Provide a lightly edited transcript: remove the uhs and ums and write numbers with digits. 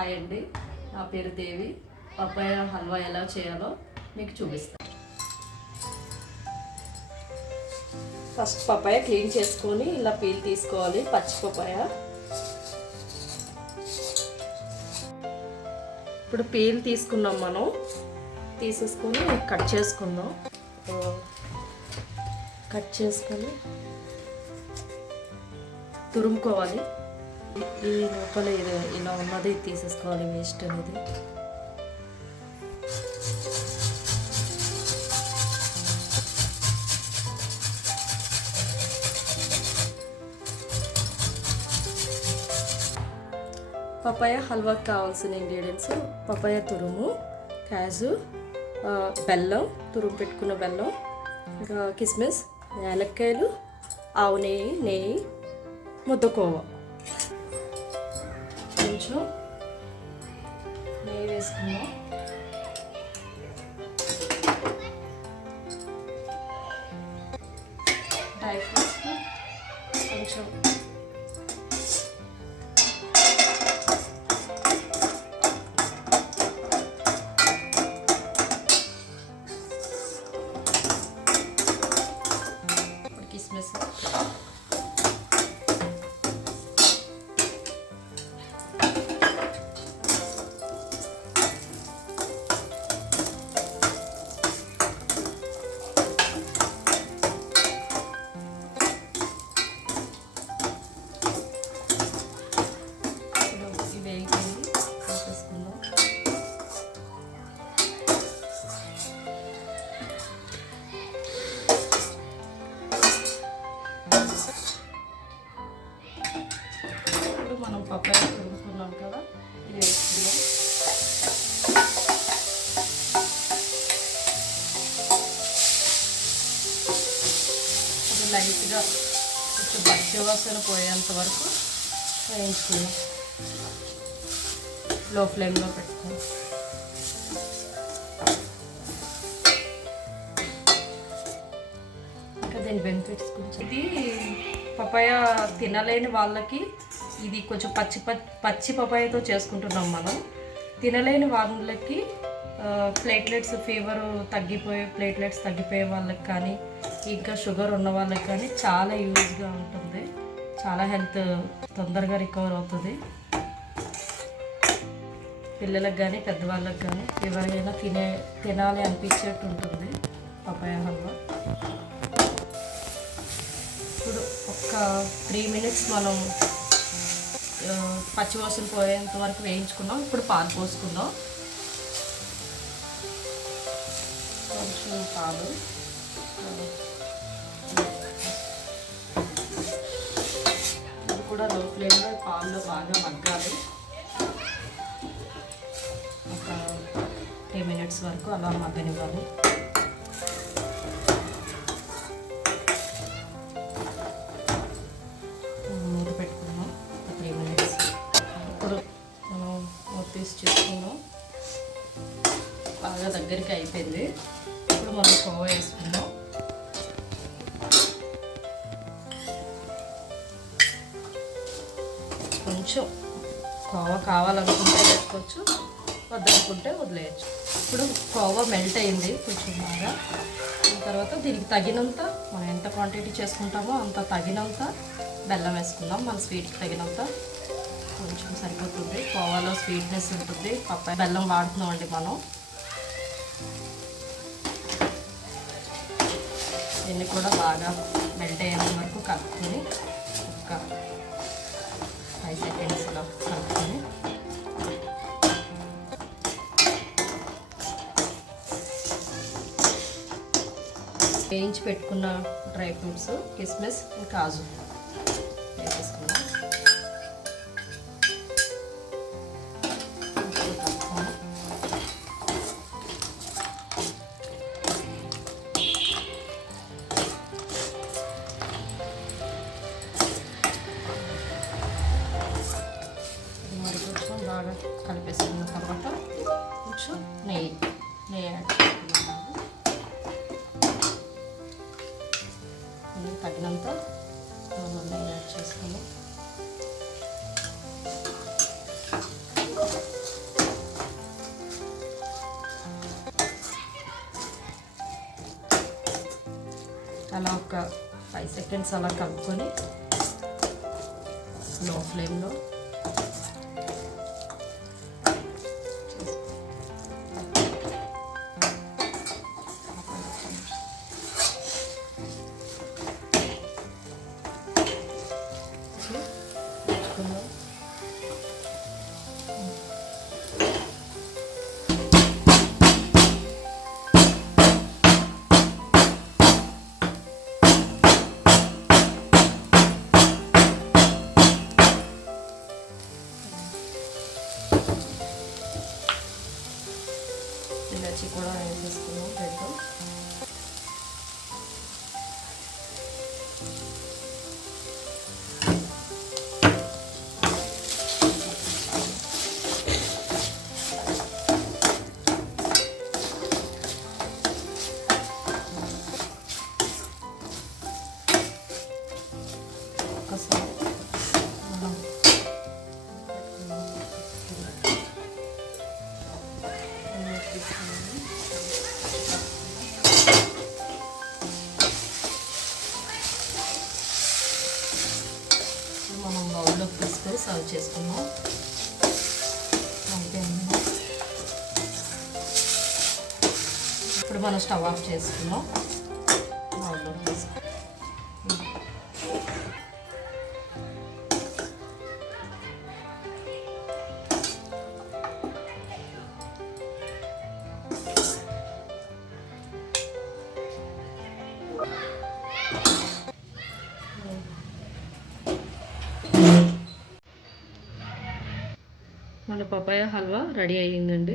Hi అండి, నా పేరు దేవి. పపాయ హల్వా ఎలా చేయాలో మీకు చూపిస్తాను. ఫస్ట్ పపాయ క్లీన్ చేసుకొని ఇలా పీల్ తీసుకోవాలి. పచ్చి పపాయ. ఇప్పుడు పీల్ తీసుకున్నాం, మనం తీసేసుకొని కట్ చేసుకుందాం. కట్ చేసుకొని తురుముకోవాలి. ఈ లోపల ఇది ఇలా ఉన్నది తీసేసుకోవాలి, వేస్ట్ అనేది. పపాయ హల్వాకి కావాల్సిన ఇంగ్రీడియంట్స్: పపాయ తురుము, కాజు, బెల్లం, తురుము పెట్టుకున్న బెల్లం, ఇంకా కిస్మిస్, యాలక్కాయలు, ఆవు నెయ్యి, ముద్దకోవా. కొంచెం నెయ్యి వేసుకుందాం. డ్రై ఫ్రూట్స్ కొంచెం, కిస్మిస్, మనం పపాయ తురుముకున్నాం కదా, ఇది వేసుకుందాం. ఇది లైట్గా కొంచెం పచ్చి వాసన పోయేంత వరకు వేయించుకుందాం. లో ఫ్లేమ్లో పెట్టుకుందాం. ఇంకా దీని బెనిఫిట్స్ గురించి, ఇది పపాయ తినలేని వాళ్ళకి ఇది కొంచెం పచ్చి పపాయతో చేసుకుంటున్నాం మనం. తినలేని వాళ్ళకి ప్లేట్లెట్స్ ప్లేట్లెట్స్ తగ్గిపోయే వాళ్ళకి కానీ, ఇంకా షుగర్ ఉన్న వాళ్ళకి కానీ చాలా యూజ్గా ఉంటుంది. చాలా హెల్త్ తొందరగా రికవర్ అవుతుంది. పిల్లలకు కానీ పెద్దవాళ్ళకి కానీ ఎవరైనా తినాలి అనిపించేట్టు ఉంటుంది పపాయ హల్వా. ఇప్పుడు ఒక 3 minutes మనం పచ్చివాసన పోయేంత వరకు వేయించుకున్నాం. ఇప్పుడు పాలు పోసుకుందాం. కొంచెం పాలు, ఇది కూడా లో ఫ్లేమ్లో పాల్లో బాగా మగ్గాలి. ఒక 10 minutes వరకు అలా మగ్గనివ్వాలి. మూత పెట్టుకున్నాం 3 minutes. ఇప్పుడు మనం తీసి చేసుకున్నాం. బాగా దగ్గరికి అయిపోయింది. ఇప్పుడు మనం కోవా వేసుకుందాం. కొంచెం కోవా కావాలనుకుంటే వేసుకోవచ్చు, వద్దనుకుంటే వదిలేయచ్చు. ఇప్పుడు కోవా మెల్ట్ అయింది కొంచెం బాగా. తర్వాత దీనికి తగినంత, మనం ఎంత క్వాంటిటీ చేసుకుంటామో అంత తగినంత బెల్లం వేసుకుందాం. మన స్వీట్కి తగినంత కొంచెం సరిపోతుంది. కోవాలో స్వీట్నెస్ ఉంటుంది. పప్పాయ బెల్లం వాడుతున్నాం అండి మనం. దీన్ని కూడా బాగా మెల్ట్ అయ్యేంత వరకు కలుపుకొని ఒక 5 secondsలో కలుపుకొని వేయించి పెట్టుకున్న డ్రై ఫ్రూట్స్, కిస్మిస్, కాజు వేసేసుకున్నాం. మరి కొంచెం బాగా కలిపేసుకున్న తర్వాత కొంచెం నెయ్యి యాడ్ చేసుకున్నాము. తగినంత నెయ్యి యాడ్ చేసుకున్నాం. అలా ఒక 5 సెకండ్స్ అలా కలుపుకొని లో ఫ్లేమ్లో ఇలాచి కూడా వేసేసుకున్నాం రెడ్. ఒకసారి మనం మనం బౌల్లోకి తీసుకొని సర్వ్ చేసుకున్నాం. అంతే. ఇప్పుడు మనం స్టవ్ ఆఫ్ చేసుకున్నాం. బౌల్లోకి తీసుకున్నాం. మన పపాయ హల్వా రెడీ అయ్యిందండి.